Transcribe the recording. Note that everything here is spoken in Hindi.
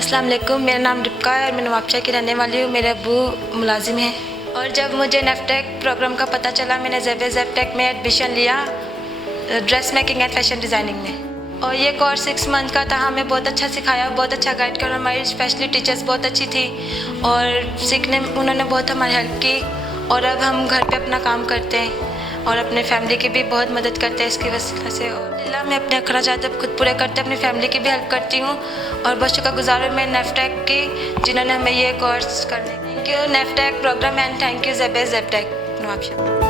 अस्सलाम वालेकुम, मेरा नाम रिब्का है और मैं नवाबशाह की रहने वाली हूँ। मेरे अब्बू मुलाजिम हैं और जब मुझे नेफ्टेक प्रोग्राम का पता चला मैंने जेबटेक में एडमिशन लिया dress making and fashion designing में। और ये कोर्स 6 मंथ का था। हमें बहुत अच्छा सिखाया, बहुत अच्छा गाइड करा। हमारी स्पेशली टीचर्स बहुत अच्छी थी और सीखने में उन्होंने बहुत हमारी हेल्प की। और अब हम घर पे अपना काम करते हैं और अपने फैमिली की भी बहुत मदद करते हैं इसकी वजह से। और मैं अपने अखराजात अब खुद पूरे करते अपनी फैमिली की भी हेल्प करती हूँ और बहुत शुक्रगुजार हूँ मैं नेफ्टेक की जिन्होंने हमें ये कोर्स करने। Thank you नेफ्टेक programme and thank you जेबटेक Nawabshah.